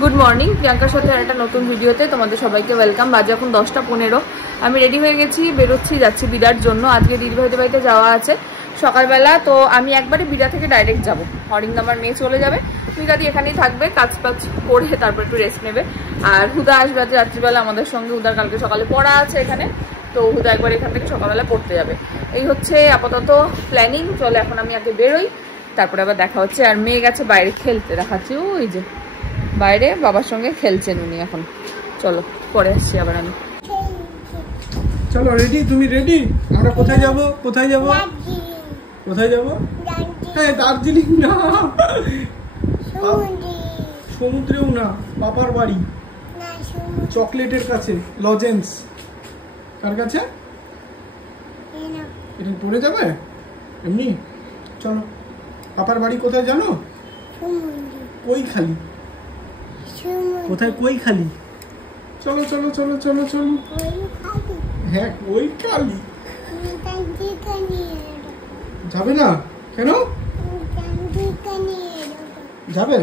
Good morning, প্রিয়াঙ্কার সাথে একটা নতুন ভিডিওতে তোমাদের সবাইকে ওয়েলকাম। বাজে এখন 10টা 15। আমি রেডি হয়ে গেছি, বেরোচ্ছি, যাচ্ছি বিড়ার জন্য। আজকে দিদিভাইদের বাড়িতে যাওয়া আছে সকালবেলা, তো আমি একবারে বিড়া থেকে ডাইরেক্ট যাবো। হরিং আমার মেয়ে চলে যাবে, মিতাদি এখানেই থাকবে, কাজ করে তারপর একটু রেস্ট নেবে। আর হুদা আসবে আজ রাত্রিবেলা আমাদের সঙ্গে। হুদার কালকে সকালে পড়া আছে এখানে, তো হুদা একবার এখান থেকে সকালবেলা পড়তে যাবে। এই হচ্ছে আপাতত প্ল্যানিং। চলে এখন আমি আগে বেরোই, তারপরে আবার দেখা হচ্ছে। আর মেয়ে গেছে বাইরে খেলতে, দেখাচ্ছি ওই যে বাইরে বাবার সঙ্গে খেলছেন উনি এখন। চলো পরে আসছি আবার আমি। চলো রেডি, তুমি রেডি? আমরা কোথায় যাব? কোথায় যাব? কোথায় যাব? হ্যাঁ, দার্জিলিং না, সমুদ্রেও না, পাপার বাড়ি, চকলেটের কাছে, লজেন্স। কার কাছে? এটা পড়ে যাবে এমনি? চলো। পাপার বাড়ি কোথায় জানো? কৈখালি। কোথায়? কৈখালি। চলো চলো চলো চলো চলো। হ্যাঁ, কৈখালি। যাবে না কেন? যাবে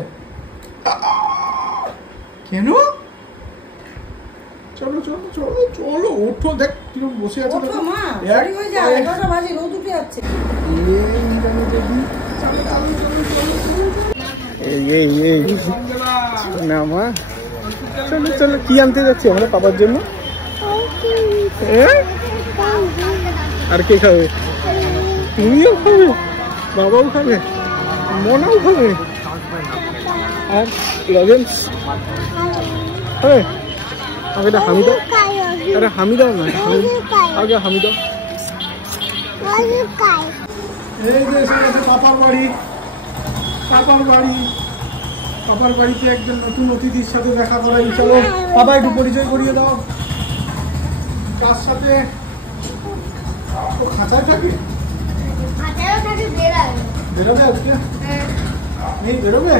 কেন? চলো চলো চলো চলো, ওঠো। দেখ কিরকম বসে আছে। চলো চলো, কি আনতে যাচ্ছি আমরা পাপার জন্য? আর কে খাবে? তুমিও খাবে, বাবাও খাবে, মনাও খাবে, আর লজেন্স। হ্যাঁ, আগে হামি দাও। আরে হামি দাও না, আগে হামি দাও। এই যে এসে গেছে পাপার বাড়ি। পাপার বাড়ি, পাপার বাড়িতে একজন নতুন অতিথির সাথে দেখা করাই। চলো বাবা, একটু পরিচয় করিয়ে দাও। কার সাথে? ও খাঁচায় থাকে? বেরোবে আজকে? নেই বেরোবে?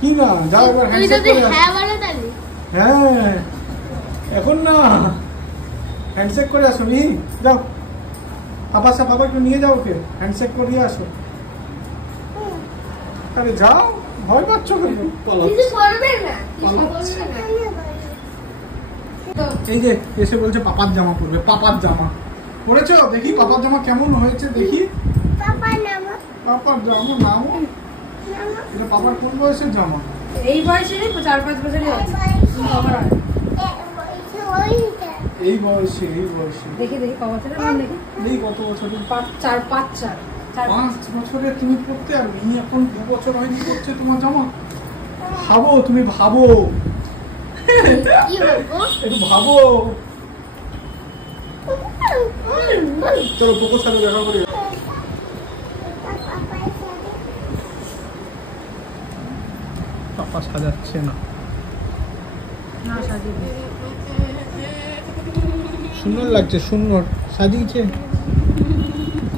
কি না, যাও একবার হ্যান্ডশেক করে আসো। হ্যাঁ, এখন না, হ্যান্ডশেক করে আসো। নি যাও, পাপার সাথে পাপা একটু নিয়ে যাও, ওকে হ্যান্ডশেক করিয়ে আসো। আরে যাও, ভয় পাচ্ছ কেন? এই যে এসে বলছে পাপার জামা পরবে। পাপার জামা পরেছো? দেখি পাপার জামা কেমন হয়েছে দেখি। পাপার জামা নামো। এটা পাপার কোন বয়সের জামা? এই বয়সেরই 4-5 বছরই আছে। এই বয়সে? এই বয়সে দেখি দেখি কত বছরের নাম দেখি। এই কত বছরের? 5 বছরে তুমি পড়তে, আর ই এখন 2 বছর হয়নি পড়ছে তোমার জামা। ভাবো, তুমি ভাবো, একটু ভাবো। চলো পোকোর সাথে দেখা করি। পাপা সাজাচ্ছে না, সুন্দর লাগছে। সুন্দর সাজিয়েছে,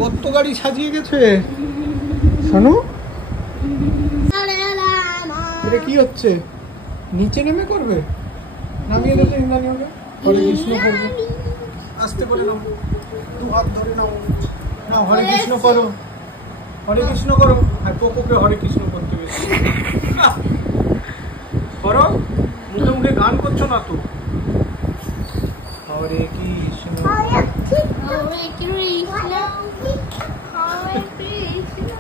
কত গাড়ি সাজিয়ে গেছে। শোনো, এটা কি হচ্ছে? নিচে নেমে করবে? নামিয়ে দেবে ইন্দ্রাণী হবে। হরে কৃষ্ণ করবে, আস্তে করে নাও, 2 হাত ধরে নাও। নাও, হরে কৃষ্ণ করো, হরে কৃষ্ণ করো। আর পোকোকে হরে কৃষ্ণ করতে গেছে করো। মুখে মুখে গান করছো না তো। হরে কৃষ্ণ, হরে কৃষ্ণ, হরে কৃষ্ণ, হরে কৃষ্ণ।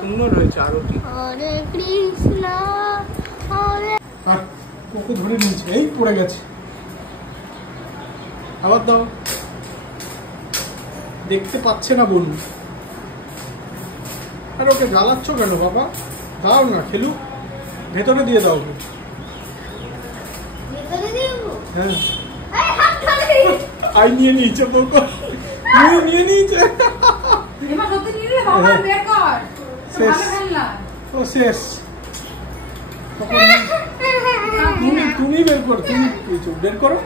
সুন্দর হয়েছে আরতি। হরে কৃষ্ণ, হরে। আর পোকো ধরে নিয়েছে, এই পড়ে গেছে। আবার দাও, দেখতে পাচ্ছে না বোন। আর ওকে জ্বালাচ্ছ কেন বাবা? দাও না, খেলুক, ভেতরে দিয়ে দাও। হ্যাঁ, আই নিয়ে নিয়েছে পোকো, নিয়ে নিয়েছে। ও শেষ। তুমি বের করো, তুমি বের করো।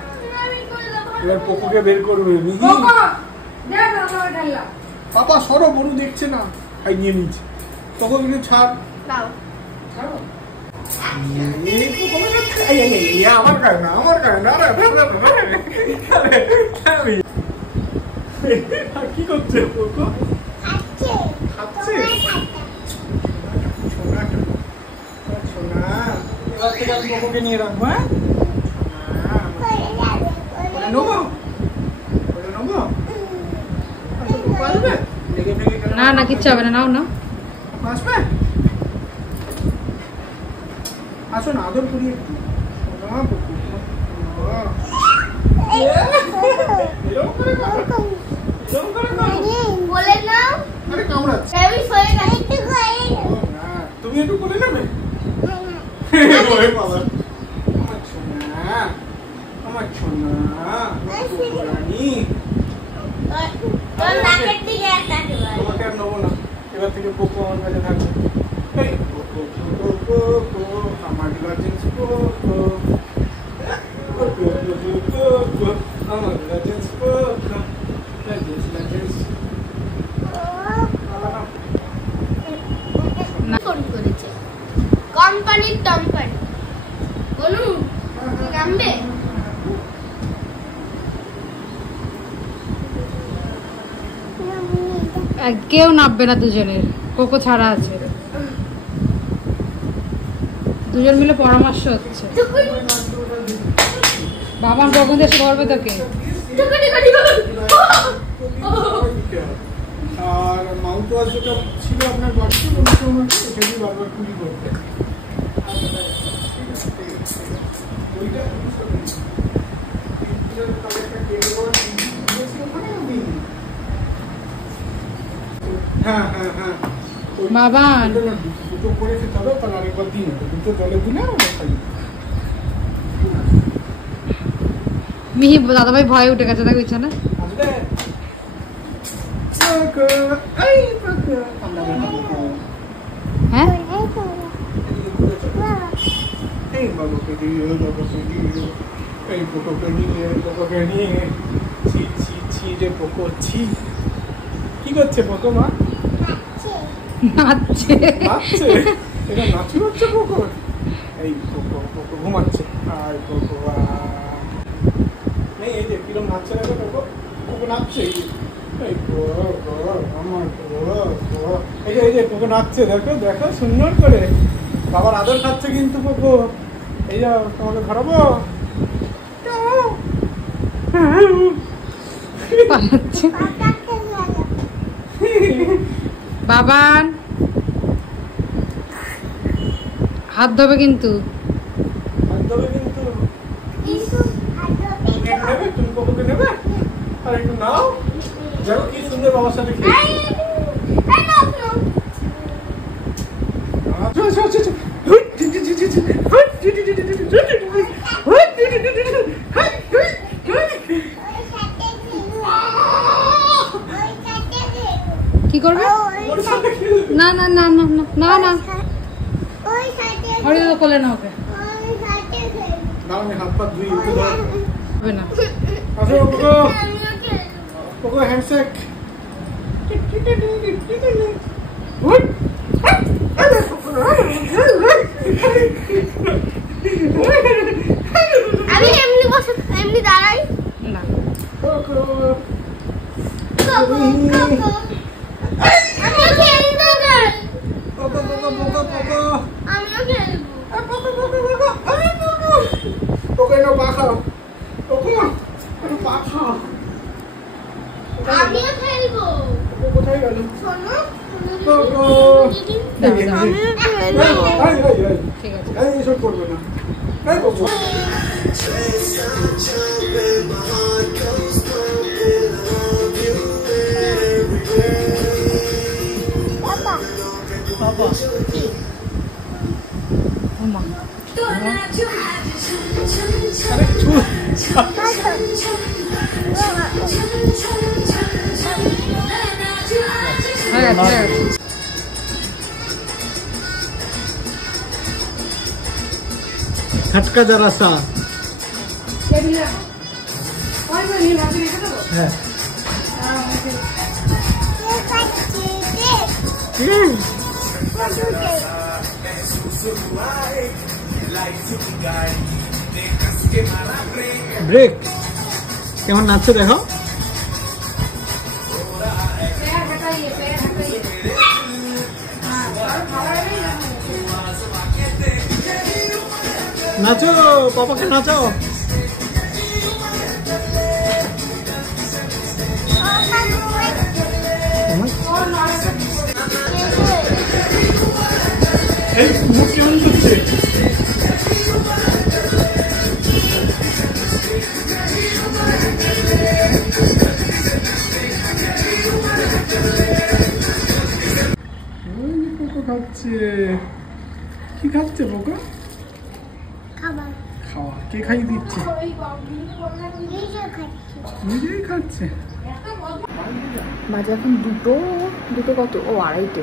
এবার পোকোকে বের করবে। পাপা সরো, বনু দেখছে না। আই নিয়ে নিয়েছে। তখন কিন্তু ছাড়, আমার কারণে, আমার কারণে। কি করছে পোকো? খাচ্ছে। এবার থেকে আমি কোকোকে নিয়ে রাখবো। হ্যাঁ নেবো নেবো না না কিচ্ছু হবে না, নাও না আসবে, আসো না আদর করি একটু। তুমি একটু বলে নেবে আমার সোনা রানী। তোমাকে আর নেবো না, এবার থেকে পোকো আমার কাছে থাকবে। আমার গার্জেন্স পোকো, আমার গার্জেন্স পোকো, গার্জেন্স কোম্পানির টম্পানি বলুন নামবে। কেউ নামবে না, দুজনের কোকো ছাড়া আছে, দুজন মিলে পরামর্শ হচ্ছে। বাবার কখন এসে ধরবে তোকে? আর মাউথ ওয়াশ যেটা ছিল আপনার বাড়িতে সেটি বারবার কুলি করতে হ্যাঁ হ্যাঁ হ্যাঁ বাবা দুটো করেছে, তবে তাহলে আরেকবার দিন দুটো জলে দিলে মিহি দাদাভাই ভয়ে উঠে গেছে, দেখ বিছানা। হ্যাঁ কি করছে পোকো মা? নাচছে নাচছে, এটা নাচু হচ্ছে পোকো। এই পোকো পোকো ঘুমাচ্ছে। আর পোকো নেই, এই যে কিরম নাচছে না পোকো, পোকো নাচছে। এই আমার এই যে পোকো নাচছে, দেখো দেখো সুন্দর করে বাবার আদর খাচ্ছে কিন্তু পোকো। এই যা তোমাকে ধরাবো। বাবান হাত ধোবে কিন্তু, হাত ধোবে কিন্তু। তুমি পোকোকে নেবে আর একটু নাও, দেখো কি সুন্দর বাবার সাথে খেলছে। কি করবে? না না না না না না না, আরে তো কোলে না ওকে, হাত পা ধুই হবে না। আসো পোকো, পোকো হ্যান্ডশেক। আমি এমনি বসে এমনি দাঁড়াই না পোকো আমিও খেলবো না, পোকো পোকো পোকো পোকো আমিও খেলবো। পোকো পোকো পোকো আরে পোকো পোকো এনো পা খাও, পোকো এনো পা খাও। আমিও খেলবো। পোকো কোথায় গেল? শোনো পোকো আমিও খেলবো। ঠিক আছে। এই এসব করবে না। এই পোকো বাবা ও মা আরে চুপ। হয়ে গেছে, হয়ে গেছে। खटका जरा सा। है ब्रेक केमन नाचছে देखो। নাচো, পাপাকে নাচাও। এই মুখ কেমন করছে? খাচ্ছে, কি খাচ্ছে পোকা? খাওয়া। কে খাইয়ে দিচ্ছে? নিজেই খাচ্ছে। মাঝে এখন দুটো কত, ও আড়াইটে।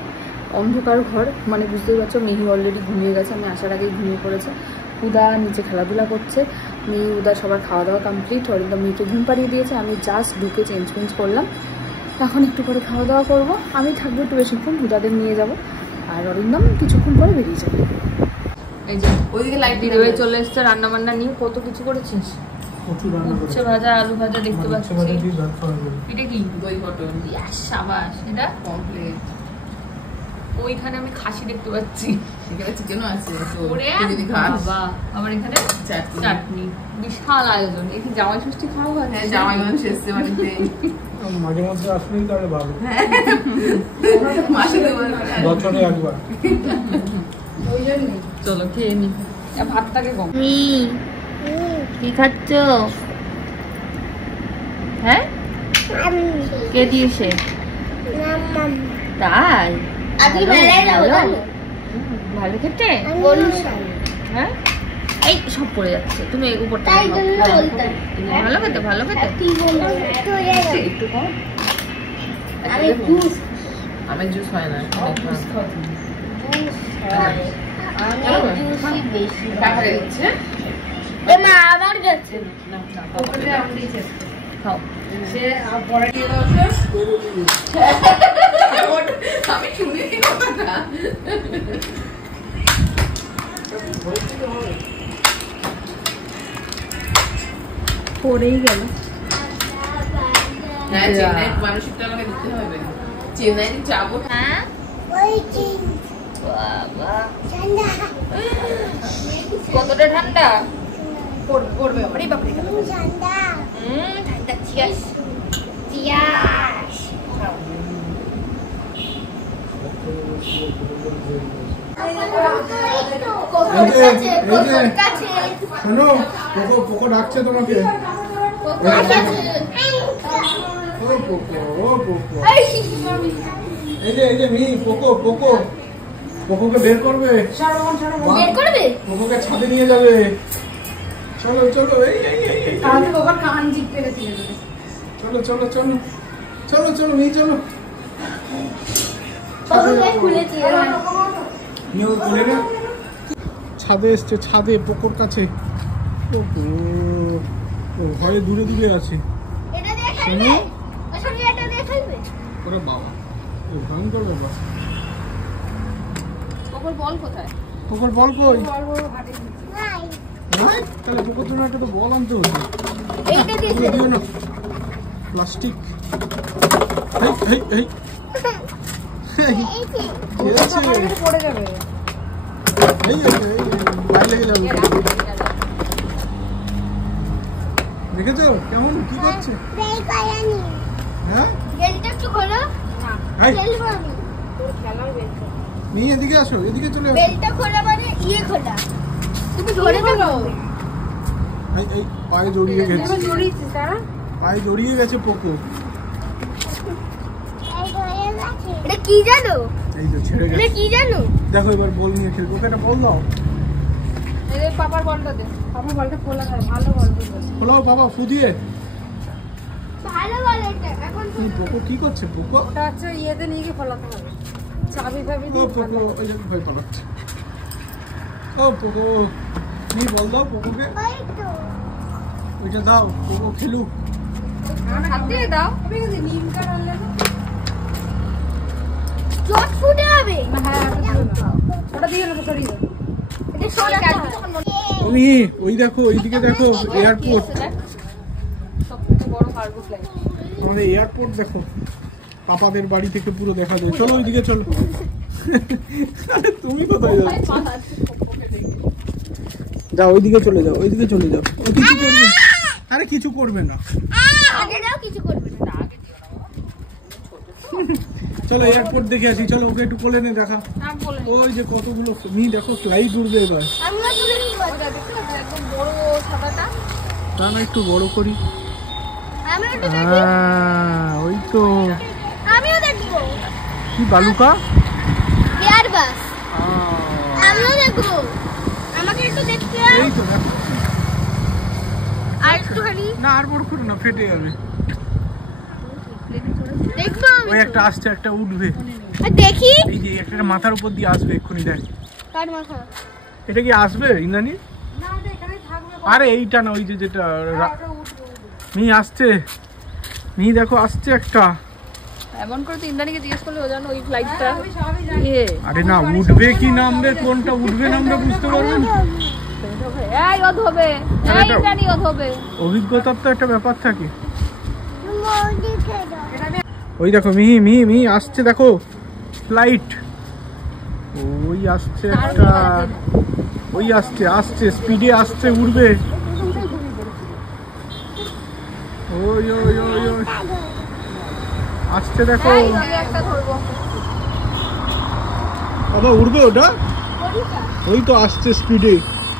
অন্ধকার ঘর, মানে বুঝতেই পারছো মেহি অলরেডি ঘুমিয়ে গেছে, আমি আসার আগেই ঘুমিয়ে পড়েছে। উদা নিচে খেলাধুলা করছে, মেয়ে উদা সবার খাওয়া দাওয়া কমপ্লিট। অরিন্দম মেয়েকে ঘুম পাড়িয়ে দিয়েছে, আমি জাস্ট ঢুকে চেঞ্জ করলাম। এখন একটু পরে খাওয়া দাওয়া করবো, আমি থাকবো একটু বেশিক্ষণ, উদাদের নিয়ে যাব, আর অরিন্দম কিছুক্ষণ পরে বেরিয়ে যাবে। এই যে ওইদিকে লাইট দিয়ে দেবে, চলে এসছে রান্না বান্না নিয়ে। কত কিছু করেছিস? উচ্ছে ভাজা, আলু ভাজা দেখতে পাচ্ছি। এটা কি? দই পটল। সাবাস, এটা কমপ্লিট। ওইখানে আমি খাসি দেখতে পাচ্ছি, এখানে চিকেনও আছে। বাবা, আবার এখানে চাটনি। বিশাল আয়োজন। এখানে জামাই ষষ্ঠী খাওয়া হয়। হ্যাঁ, জামাই মানুষ এসছে বাড়িতে। মাঝে মধ্যে আসলেই তাহলে ভালো, বছরে একবার। চলো খেয়ে নি, ভাতটাকে কম। কি খাচ্ছ? হ্যাঁ, কে দিয়েছে? তাই ভালো খেতে? হ্যাঁ, এই সব পড়ে যাচ্ছে, তুমি উপরটা ভালো খেতে। ভালো খেতে একটু কম। আমি জুস হয় না, আমি শুনিনি কথাটা। পড়েই গেল। হ্যাঁ, চেন্নাই মানসিকটা আমাকে দিতে হবে। চেন্নাই যাবো। হ্যাঁ, কতটা ঠান্ডা পড়বে? ঠান্ডা। শোনো, পোকো ডাকছে তোমাকে। এই যে মি পোকোকে বের করবে, পোকোকে ছাদে নিয়ে যাবে। চলো চলো, চলো মি, চলো। ছাদে এসছে, ছাদে পোকোর কাছে। ও ঘরে দূরে আছে। ওরা বাবা, ভয়ঙ্কর বাবা। পোকোর বল কোথায়? পোকোর বল কই? তাহলে পোকোর জন্য একটা তো বল আনতে হচ্ছে। প্লাস্টিক। পড়ে যাবে। দেখেছো কেমন কি করছে? এদিকে আসো, এদিকে চলে আসো। পায়ে জড়িয়ে গেছে পোকো। কি জানো? এই যে ছেড়ে গেছে। কি জানো? দেখো এবার বল নিয়ে খেলবো। ওকে একটা বল দাও। এই পাপার বলটা দে। পাপার বলটা খোলা কর, ভালো বল দিও। খোলাও বাবা, ফু দিয়ে। ভালো বল এটা। এখন পোকো কি করছে? পোকো ওটা হচ্ছে ইয়েতে নিয়ে গিয়ে খোলাতে হবে। চাবি ফাবি দিয়ে। পোকো ওই যে ভয় পালাচ্ছে। পোকো কি বল দাও পোকোকে। ওইটা দাও, পোকো খেলুক। হাত দিয়ে দাও। নিম কার আনলে চট ফুটে হবে। হ্যাঁ, ওটা দিয়ে না, সরিয়ে দাও। এটা সরাতে হবে। তুমি ওই দেখো, ওইদিকে দেখো, এয়ারপোর্ট। সবথেকে বড় কার্গো ফ্লাইট। আমাদের এয়ারপোর্ট দেখো, পাপাদের বাড়ি থেকে পুরো দেখা যায়। চলো ওইদিকে চলো। তুমি কোথায় যাচ্ছ? যাও ওইদিকে চলে যাও, ওইদিকে চলে যাও। ও কিছু করবে? আরে কিছু করবে না। আগে যাও, কিছু করবে না। চলো এয়ারপোর্ট দেখে আসি, চলো ওকে একটু কোলে নে দেখা। ওই যে কতগুলো দেখো ফ্লাইট উঠবে এবার। আমরা তুলে নিব। একদম বড় ছাতাটা না একটু বড় করি। আমি একটু দেখি। ওই তো আমিও দেখব। কি বালুকা? এয়ারবাস। আমিও দেখব। আমাকে একটু দেখতে দাও। এই তো দেখো। আর একটুখানি। না আর বড় করো না, ফেটে যাবে। দেখবো আমি। ওই একটা আসছে, একটা উঠবে। আর দেখি। এই যে একটা মাথার উপর দিয়ে আসবে এক্ষুনি, দেখ। কার মাথা? এটা কি আসবে ইন্দ্রাণী? না ওটা এখানেই থাকবে। আরে এইটা না, ওই যে যেটা আসছে। দেখো আসছে একটা। এমন করে তো ইন্দ্রাণীকে জিজ্ঞেস করলে ও জানো ওই ফ্লাইটটা। আরে না, উঠবে কি নামবে, কোনটা উঠবে নামবে বুঝতে পারবেন। এই ওদ হবে, এই ইন্দ্রাণী ওদ হবে। অভিজ্ঞতার তো একটা ব্যাপার থাকে। ওই দেখো মিহি আসছে, দেখো ফ্লাইট। ওই আসছে একটা, ওই আসছে স্পিডে আসছে, উড়বে। ওই আসছে, দেখো। বাবা উড়বে ওটা? ওই তো আসছে স্পিডে,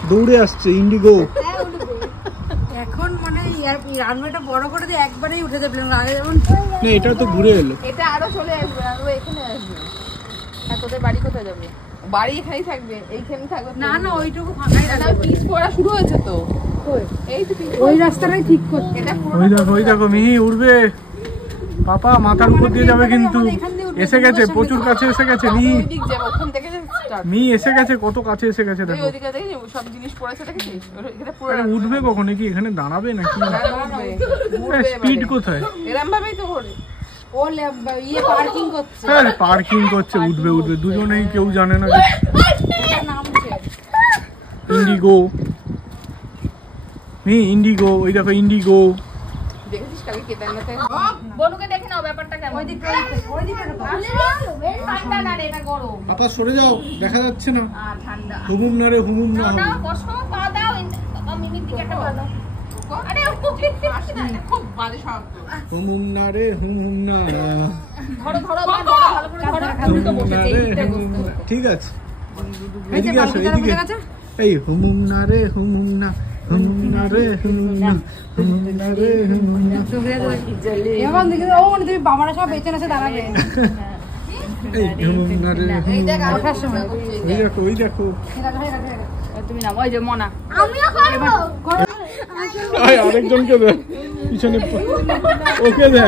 দৌড়ে আসছে ইন্ডিগো। এখন মানে রানওয়েটা বড় করে দিয়ে একবারেই উঠে যাবে। আগে যেমন না এটা তো ঘুরে এলো। এটা আরো চলে আসবে, আর ও এখানে আসবে। আর তোদের বাড়ি কোথায় যাবে? বাড়ি এখানেই থাকবে, এইখানে থাকবে। না ওইটুকু ফাঁকাই না পিচ পড়া শুরু হয়েছে তো। এই তো ওই রাস্তাটাই ঠিক করতে। এটা ওই দেখো মিহি উড়বে। পাপা মাথার উপর দিয়ে যাবে কিন্তু। এসে গেছে, প্রচুর কাছে এসে গেছে। দিক যাবে, ওখান থেকে স্টার্ট। এসে গেছে, কত কাছে এসে গেছে দেখো। ওইদিকে দেখি সব জিনিস পড়েছে, দেখেছিস? এটা পুরো আরে উঠবে কখন? কি এখানে দাঁড়াবে নাকি? ঘুরবে। স্পিড কোথায়? এরকম ভাবেই তো ঘোরে। ও পার্কিং করছে। হ্যাঁ পার্কিং করছে, উঠবে দুজনেই, কেউ জানে না। নামছে ইন্ডিগো, ইন্ডিগো। ওই দেখো ইন্ডিগো। দেখেছিস কালকে কেদারনাথে? বনুকে দেখে নাও ব্যাপারটা কেমন। ওইদিকে ঠান্ডা না রে, এটা গরম। পাপা সরে যাও, দেখা যাচ্ছে না। ঠান্ডা হুমুম না রে, হুমুম না হবে। না কষ্ট পা দাও। বাবা মিমির দিকে একটা পা দাও। আরে ও আসে না, এটা খুব বাজে শব্দ। হুমুম না রে, হুমুম না। ধরো ভালো করে ধরো। উল্টো বসেছে, এই দিকটায় বসতে হবে। ঠিক আছে, এদিকে আসো, এদিকে। এই হুমুম না রে, হুমুম না, হুমুম না রে, হুমুম না, হুমুম না রে, হুমুম না। এখন দেখি ও মানে তুমি বাবারা সব পেছনে এসে দাঁড়াবে। এই হুমুম না রে, হুমুম না। ওঠার সময় ওই দেখো। তুমি নাও, ওই যে মনা। আমিও করব। আরেকজনকে দে পিছনে, ওকে দে।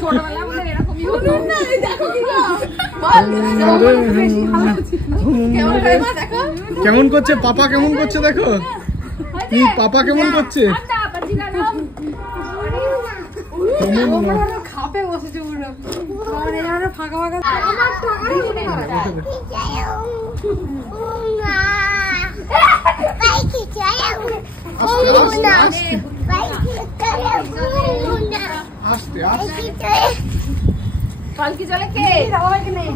ছোটবেলা আমাদের এরকমই হতো। কেমন করছে পাপা, কেমন করছে দেখো। পাপা কেমন করছে। খাপে বসেছে পুরো ফাঁকা ফাঁকা। আস্তে আস্তে। কালকে চলে কে? নেই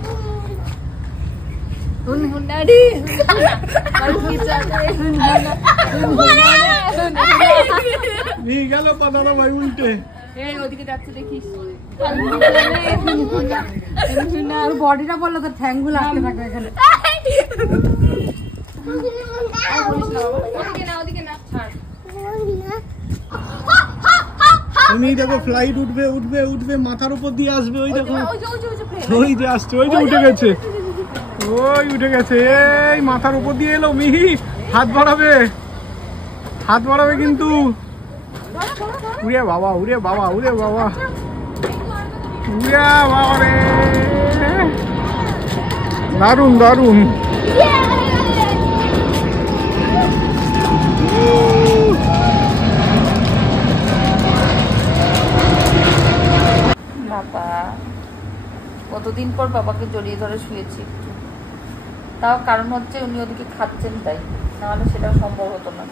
নিয়ে গেল দাদা ভাই উল্টে। এই ওদিকে যাচ্ছে দেখিস। বডিটা বললো তোর ঠ্যাংগুলো আটকে থাকে এখানে। ওদিকে না ছাড়। তুমি দেখো ফ্লাইট উঠবে উঠবে উঠবে, মাথার উপর দিয়ে আসবে। ওই দেখো, ওই যে আসছে, ওই যে উঠে গেছে, ওই উঠে গেছে। এই মাথার উপর দিয়ে এলো। মিহি হাত বাড়াবে, হাত বাড়াবে কিন্তু। উড়ে বাবা, উড়ে বাবা, উড়ে বাবা, উড়ে বাবা রে। দারুন দারুন। বাবা কতদিন পর বাবাকে জড়িয়ে ধরে শুয়েছি। তাও কারণ হচ্ছে উনি ওদিকে খাচ্ছেন, তাই নাহলে সেটাও সম্ভব হতো না।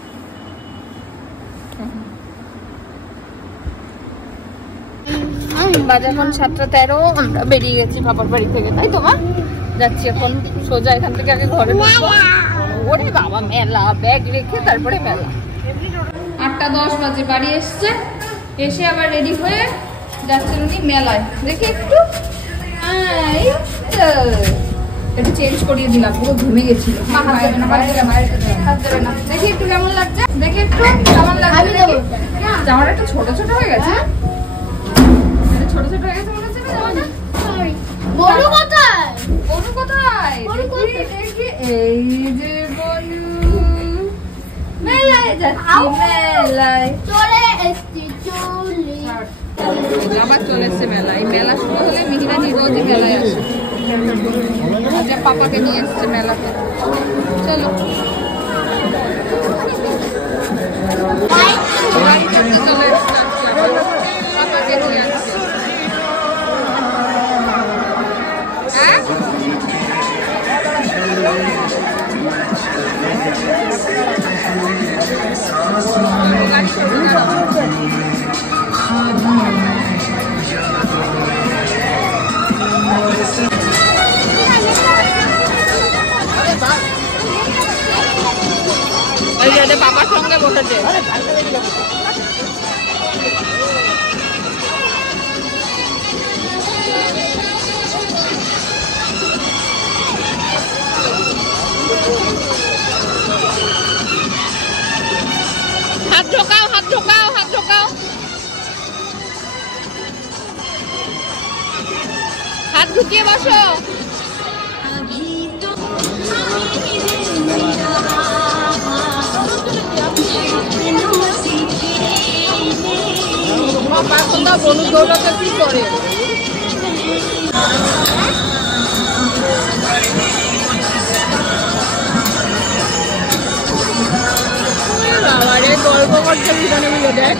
বাজে এখন 7:13, আমরা বেরিয়ে গেছি বাবার বাড়ি থেকে, তাই তো মা? যাচ্ছি এখন সোজা এখান থেকে আগে ঘরে ঢুকবো। ওরে বাবা মেলা, ব্যাগ রেখে তারপরে মেলা। 8:10 বাজে বাড়ি এসছে, এসে আবার রেডি হয়ে যাচ্ছেন উনি মেলায়। দেখি একটু একটু চেঞ্জ করিয়ে দিলাম, পুরো ঘুমে গেছিল। হাত দেবে না। দেখি একটু কেমন লাগছে, দেখি একটু কেমন লাগছে। জামাটা একটু ছোট ছোট হয়ে গেছে, ছোট ছোট হয়ে গেছে মনে হচ্ছে না জামাটা। বড় কোথায়? বনু কোথায়? দেখি এই যে বনু মেলায় যাচ্ছি, মেলায় চলে এসছি, চলে আবার চলে এসছে মেলা। এই মেলা শুরু হলে মিহিরানি রোজই মেলায় আসে। আচ্ছা পাপাকে নিয়ে এসছে মেলাতে। চলো চলে পাপাকে নিয়ে আসছে। হ্যাঁ বাবার সঙ্গে বসেছে। হাত ঢোকাও, হাত ঢোকাও, হাত ঢোকাও, হাত ঢুকিয়ে বসো। বনু দৌলতে কি করে? বাবারে গল্প করছে দুজনে মিলে। দেখ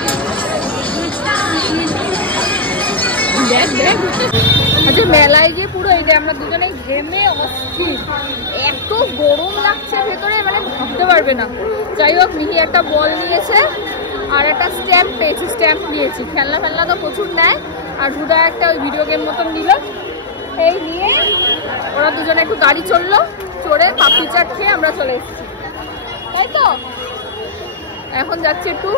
দেখ দেখ। আচ্ছা মেলায় যে পুরো এই যে আমরা দুজনে ঘেমে অস্থির, এত গরম লাগছে ভেতরে, মানে ভাবতে পারবে না। যাই হোক মিহি একটা বল নিয়েছে আর একটা স্ট্যাম্প পেয়েছি, স্ট্যাম্প নিয়েছি। খেলনা ফেলনা তো প্রচুর নেয়, আর হুডা একটা ওই ভিডিও গেম মতন নিল। এই নিয়ে ওরা দুজনে একটু গাড়ি চললো, চড়ে পাপড়ি চাট খেয়ে আমরা চলে এসেছি, তাই তো। এখন যাচ্ছে একটু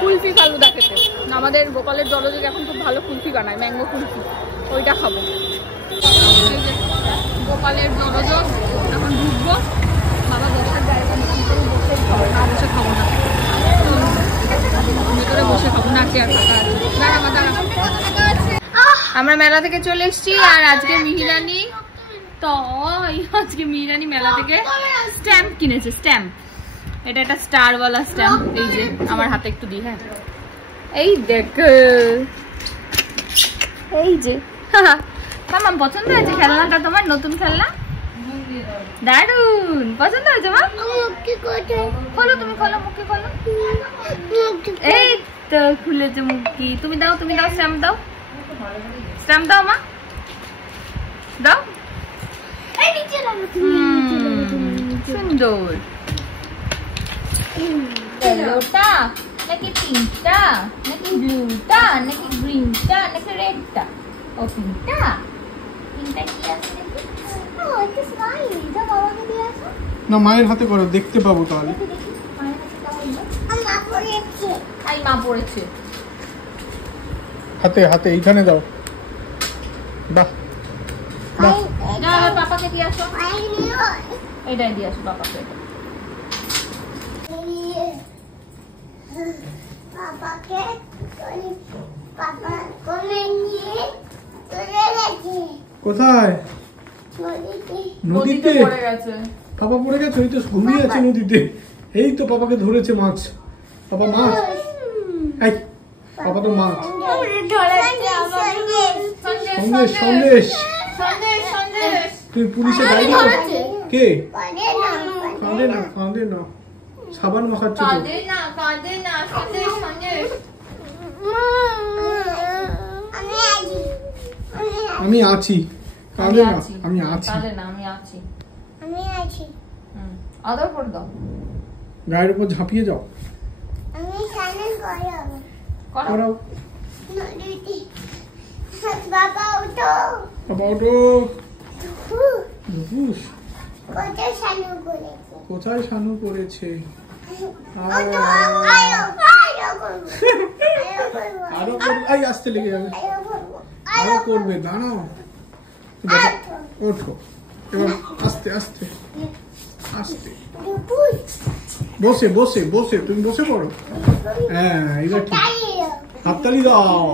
কুলফি ফালুদা খেতে। আমাদের গোপালের জলযোগ এখন খুব ভালো কুলফি বানায়, ম্যাঙ্গো কুলফি, ওইটা খাবো। গোপালের জলযোগ এখন ঢুকবো। বাবা বসার জায়গা বসে খাবো না, বসে খাবো না, ভেতরে বসে খাবো না, চেয়ার ফাঁকা আছে। দাঁড়াবা দাঁড়া। আমরা মেলা থেকে চলে এসেছি, আর আজকে মিহিরানি তো আজকে মিহিরানি মেলা থেকে স্ট্যাম্প কিনেছে। স্ট্যাম্প, এটা একটা স্টারওয়ালা স্ট্যাম্প। এই যে আমার হাতে একটু দিই। হ্যাঁ এই দেখ, এই যে মামা পছন্দ হয়েছে খেলনাটা তোমার? নতুন খেলনা দারুন পছন্দ হয়েছে মা? খোলো তুমি, খোলো মুখে খোলো। এই তো খুলেছে মুখি। তুমি দাও, তুমি দাও, স্ট্যাম্প দাও, স্ট্যাম্প দাও মা, দাও। সুন্দর। ইয়েলোটা নাকি পিঙ্কটা নাকি ব্লুটা নাকি গ্রিনটা নাকি রেডটা? ও পিঙ্কটা। পিঙ্কটা কি আছে? ও এটা স্মাইল, যা বাবাকে দিয়ে আসো না, মায়ের হাতে করো, দেখতে পাবো তাহলে। মা পড়েছে হাতে হাতে এইখানে দাও। বাহ বাহ। না পাপাকে দিয়ে আসো, এটাই দিয়ে আসো পাপাকে। কোথায়? নদীতে পড়ে গেছে। পাপা পড়ে গেছে, ওই তো ঘুমিয়ে আছে নদীতে। এই তো পাপাকে ধরেছে মাছ। পাপা মাছ, এই পাপা তো মাছ। সন্দেশ সন্দেশ। তুই পুলিশে ডায়েরি কর। কে? কাঁদে না, কাঁদে না, সাবান মাখাচ্ছে তো। আমি আছি, কাঁদে না, আমি আছি। আদর করে দাও, গায়ের উপর ঝাঁপিয়ে যাও। করাও। বাবা ওঠো। ঘুষ কোথায় শানু করেছে? আরো এই আসতে লেগে যাবে, আরো করবে, দাঁড়াও। ওঠো এবার, আস্তে আস্তে আস্তে, বসে বসে বসে, তুমি বসে পড়ো। হ্যাঁ এবার ঠিক, হাততালি দাও।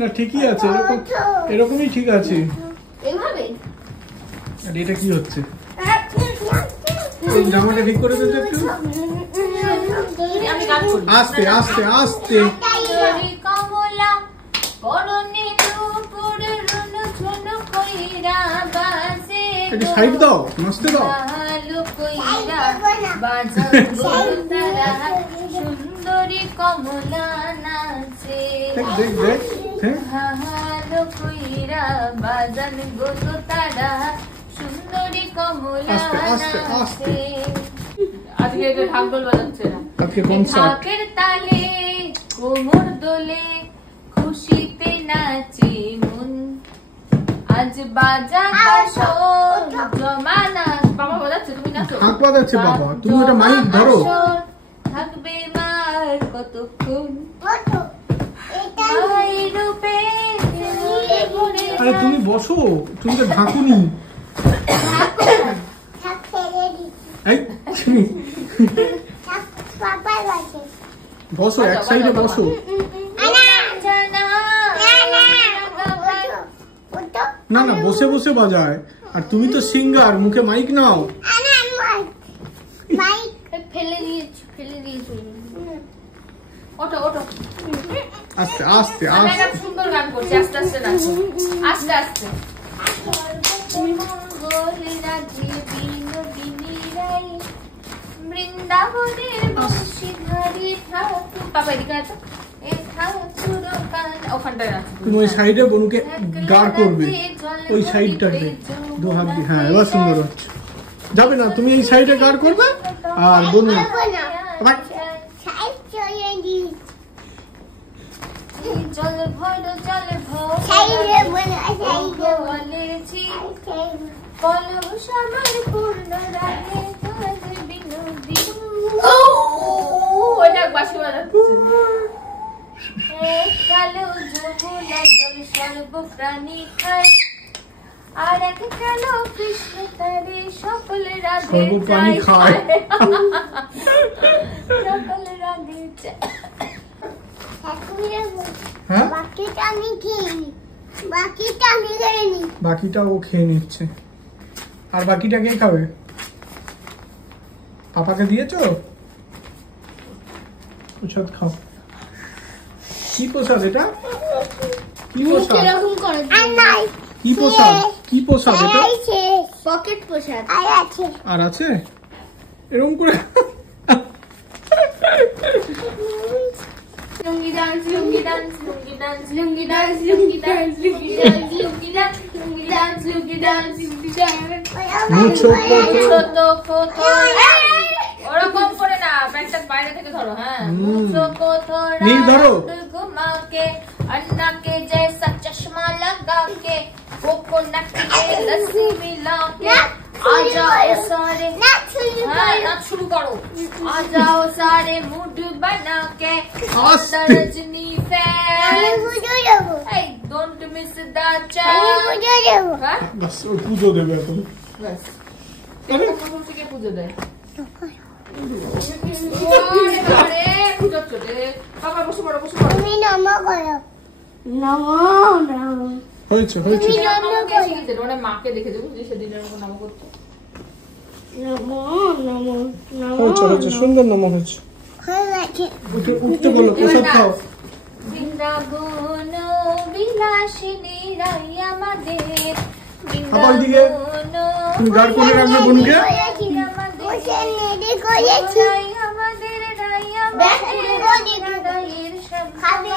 না ঠিকই আছে, এরকম এরকমই ঠিক আছে। আর এটা কি হচ্ছে? এই জামাটা ঠিক করে দিতে একটু, আস্তে আস্তে আস্তে। একটু সাইড দাও, নাচতে দাও। সুন্দরী কমলা নাচে, দেখ দেখ দেখ, বাজান গো তারা সুন্দরী কমলা নাচে। আজকে ঢাকঢোল বাজাচ্ছে না, আজকে কনসার্ট। ঢাকের তালে কোমর দোলে, খুশিতে নাচে মন, আজ বাজা কাশর জমানা। বাবা বাজাচ্ছে, তুমি নাচো। হাত বাজাচ্ছে বাবা, তুমি ওটা মাইক ধরো। থাকবে মার কতক্ষণ, আরে তুমি বসো, তুমি তো ঢাকুনি। এই বসো, এক সাইডে বসো। না না, বসে বসে বাজায়। আর তুমি তো সিঙ্গার, মুখে মাইক নাও। ফেলে দিয়েছি, ফেলে দিয়েছি। ওঠো ওঠো, আস্তে আস্তে আস্তে। সুন্দর গান করছি, আস্তে আস্তে নাচো, আস্তে আস্তে। বৃন্দাবনের বংশীধারী ঠাকুর, পাপা এদিকে আছো, ওখানটায় নাচো। তুমি ওই সাইডে বনুকে গাড় করবে, ওই সাইডটাতে দু হাত দিয়ে। হ্যাঁ এবার সুন্দর হচ্ছে। যাবে না, তুমি এই সাইডে গাড় করবে আর বনু জল ভর জল ভর কলম সবার পূর্ণ রাগে বিনোদী। ওইটা বাঁশি বাজাচ্ছে। কালো যমুনা জল সর্বপ্রাণী খায়, আর এক কালো কৃষ্ণ তারে সকল রাধে সর্বপ্রাণী খায়, সকল রাধে চায়। হ্যাঁ বাকিটা ও খেয়ে নিচ্ছে। আর বাকিটা কে খাবে? পাপাকে দিয়েছো? প্রসাদ খাও। কি প্রসাদ এটা? কি প্রসাদ? কি প্রসাদ? কি প্রসাদ এটা? পকেট প্রসাদ আর আছে এরকম করে? লুঙ্গি ডান্স, লুঙ্গি ডান্স, লুঙ্গি ডান্স, লুঙ্গি ডান্স, লুঙ্গি ডান্স, লুঙ্গি ডান্স, লুঙ্গি ডান্স, লুঙ্গি ডান্স, লুঙ্গি ডান্স, লুঙ্গি ডান্স। ছোট কত ওরকম করে না, ব্যাগটা বাইরে থেকে ধরো। হ্যাঁ, মুঝকো থোড়া ঘুমা के अन्ना के जैसा चश्मा लगा के कोकोनट के लस्सी मिला के आ जाओ सारे। हाँ नाच शुरू करो। आ जाओ सारे मूड बना के Rajni fan. Hey, don't miss the chance। बस वो पूजो देवे तुम। बस तेरे को कौन सी के पूजो दे? अरे पूजो चले पापा बसो पड़ो बसो पड़ो। তুমি নমো করো। নমো নমো হয়েছে হয়েছে। তুমি নমো কে শিখিয়েছে? ওরে মাকে দেখে দেবো যে সেদিনের মতো নমো করতে। নমো নমো নমো হয়েছে হয়েছে, সুন্দর নমো হয়েছে। হয়ে গেছে। উঠতে বলো, প্রসাদ খাও। বৃন্দাবন বিলাসিনী রাই আমাদের। বাবা ওইদিকে তুমি গাড় করে রাখবে বোনকে। বসে নেড়ে করেছি। আমাদের রাই আমাদের খাবে।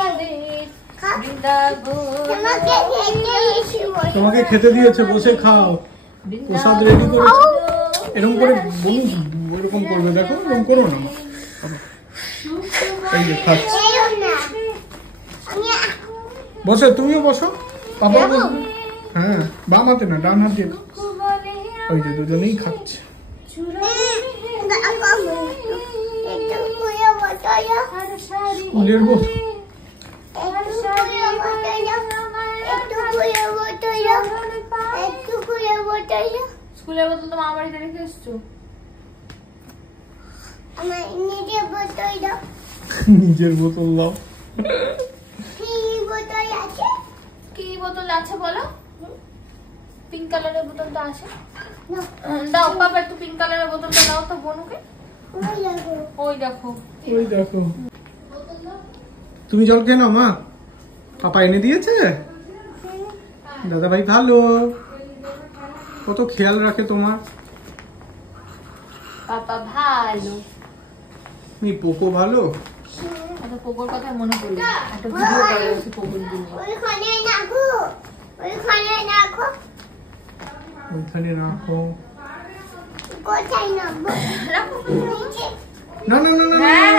তোমাকে খেতে দিয়েছে, বসে খাও। প্রসাদ রেডি করেছে। এরকম করে বলুন, এরকম করবে, দেখো এরকম করো না। এই যে খাচ্ছে। বসে তুমিও বসো, পাপা হ্যাঁ বাম হাতে না ডান হাত দিয়ে ওই যে দুজনেই খাচ্ছে স্কুলের বোতল স্কুলের বোতল তো মা বাড়িতে রেখে এসছো। নিজের বোতল দাও। কি বোতল আছে বলো? পিঙ্ক কালারের বোতলটা আছে, দাও পাপা একটু পিঙ্ক কালারের বোতলটা দাও তো বনুকে। ওই দেখো ওই দেখো। তুমি জল খেয়ে নাও মা, পাপা এনে দিয়েছে। দাদা ভাই ভালো, কত খেয়াল রাখে তোমার। পাপা ভালো। তুমি পোকো ভালো। আচ্ছা পোকোর কথা মনে পড়লো, একটা ভিডিও করে আছে পোকোর জন্য। ওইখানে রাখো। রাখো না না না না হ্যাঁ